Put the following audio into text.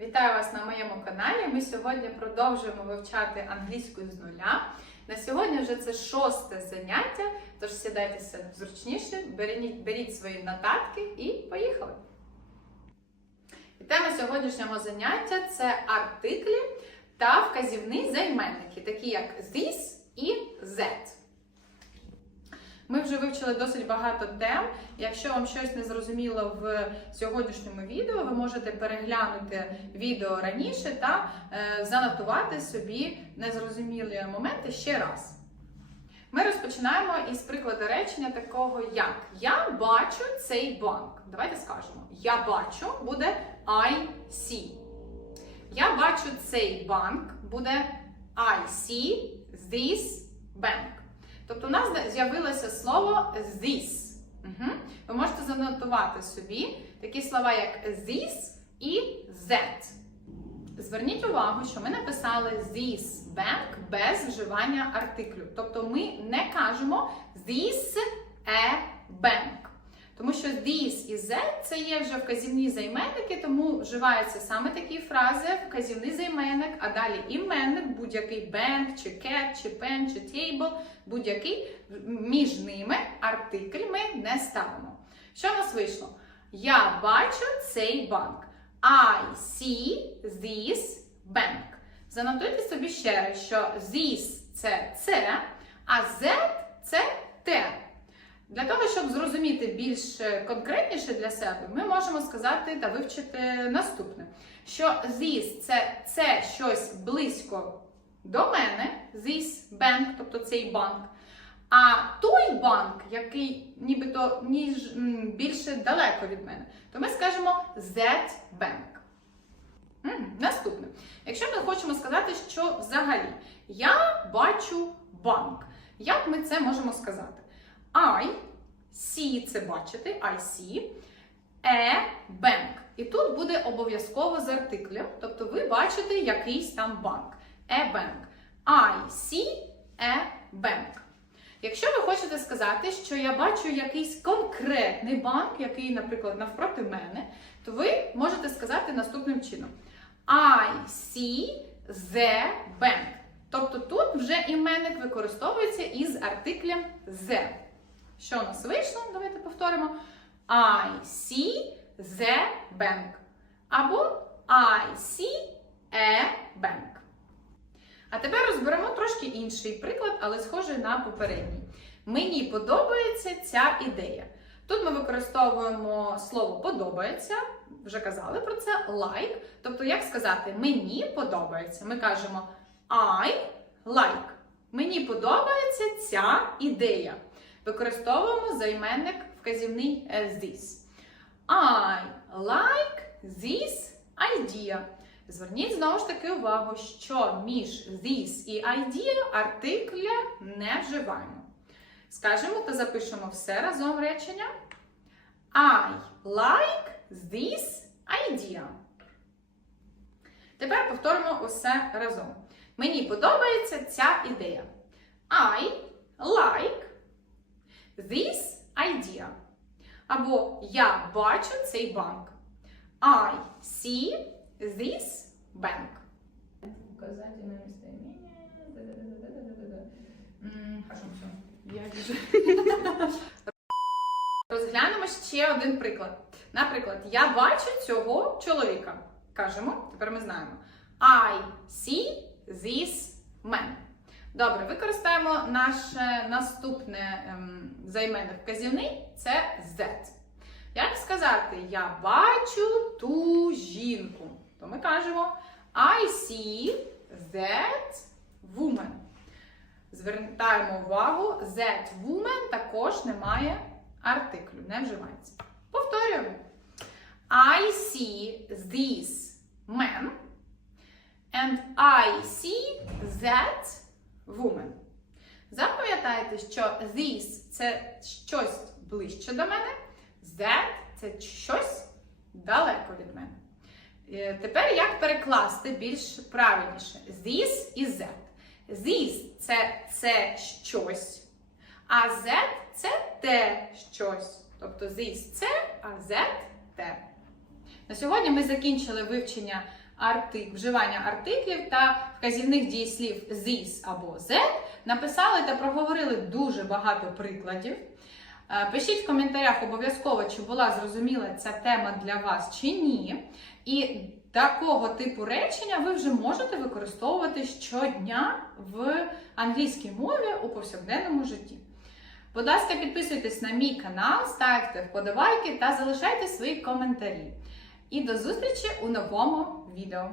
Вітаю вас на моєму каналі. Ми сьогодні продовжуємо вивчати англійську з нуля. На сьогодні вже це шосте заняття, тож сідайтеся зручніше, беріть, беріть свої нотатки і поїхали. І тема сьогоднішнього заняття це артиклі та вказівні займенники, такі як this і that. Вивчили досить багато тем. Якщо вам щось не зрозуміло в сьогоднішньому відео, ви можете переглянути відео раніше та е, занотувати собі незрозумілі моменти ще раз. Ми розпочинаємо із прикладу речення такого як Я бачу цей банк. Давайте скажемо: Я бачу буде I see. Я бачу цей банк буде I see this bank. Тобто у нас з'явилося слово this. Угу. Ви можете занотувати собі такі слова, як this і that. Зверніть увагу, що ми написали this bank без вживання артиклю. Тобто ми не кажемо this a bank. Тому що this і that це є вже вказівні займенники, тому вживаються саме такі фрази, вказівний займенник, а далі іменник, будь-який bank, чи cat, чи pen, чи table, будь-який. Між ними артикль ми не ставимо. Що в нас вийшло? Я бачу цей банк. I see this bank. Занотуйте собі ще раз, що this це це, а that це те. Для того, щоб зрозуміти більш конкретніше для себе, ми можемо сказати та вивчити наступне: що this це, це щось близько до мене, this bank, тобто цей банк. А той банк, який нібито ніж більше далеко від мене, то ми скажемо that bank. Наступне. Якщо ми хочемо сказати, що взагалі я бачу банк, як ми це можемо сказати? I see це бачити, I see a bank. І тут буде обов'язково з артиклем, тобто ви бачите якийсь там банк. A bank. I see a bank. Якщо ви хочете сказати, що я бачу якийсь конкретний банк, який, наприклад, навпроти мене, то ви можете сказати наступним чином: I see the bank. Тобто тут вже іменник використовується із артиклем the. Що у нас вийшло? Давайте повторимо. I see the bank. Або I see a bank. А тепер розберемо трошки інший приклад, але схожий на попередній. Мені подобається ця ідея. Тут ми використовуємо слово подобається, вже казали про це like. Тобто, як сказати, мені подобається. Ми кажемо I like. Мені подобається ця ідея. Використовуємо займенник вказівний as this. I like this idea. Зверніть знову ж таки увагу, що між this і idea артикля не вживаємо. Скажемо та запишемо все разом речення. I like this idea. Тепер повторимо усе разом. Мені подобається ця ідея. I like this idea. Або я бачу цей банк. I see this bank. Указательное местоимение. Хорошо, все. Я вижу. Розглянемо ще один приклад. Наприклад, я бачу цього чоловіка. Кажемо, тепер ми знаємо. I see this man. Добре, використаємо наше наступне ем, займенник вказівний це that. Як сказати, я бачу ту жінку? То ми кажемо I see that woman. Звертаємо увагу, that woman також не має артиклю, не вживається. Повторюємо. I see this man. And I see that woman. Запам'ятайте, що this це щось ближче до мене, that це щось далеко від мене. Е, Тепер як перекласти більш правильніше? This і that. This це, це щось, а that це те щось. Тобто this це, а that те. На сьогодні ми закінчили вивчення артик, вживання артиклів та вказівних дієслів this або that. Написали та проговорили дуже багато прикладів. Е, Пишіть в коментарях обов'язково, чи була зрозуміла ця тема для вас чи ні. І такого типу речення ви вже можете використовувати щодня в англійській мові у повсякденному житті. Будь ласка, підписуйтесь на мій канал, ставте вподобайки та залишайте свої коментарі. І до зустрічі у новому відео.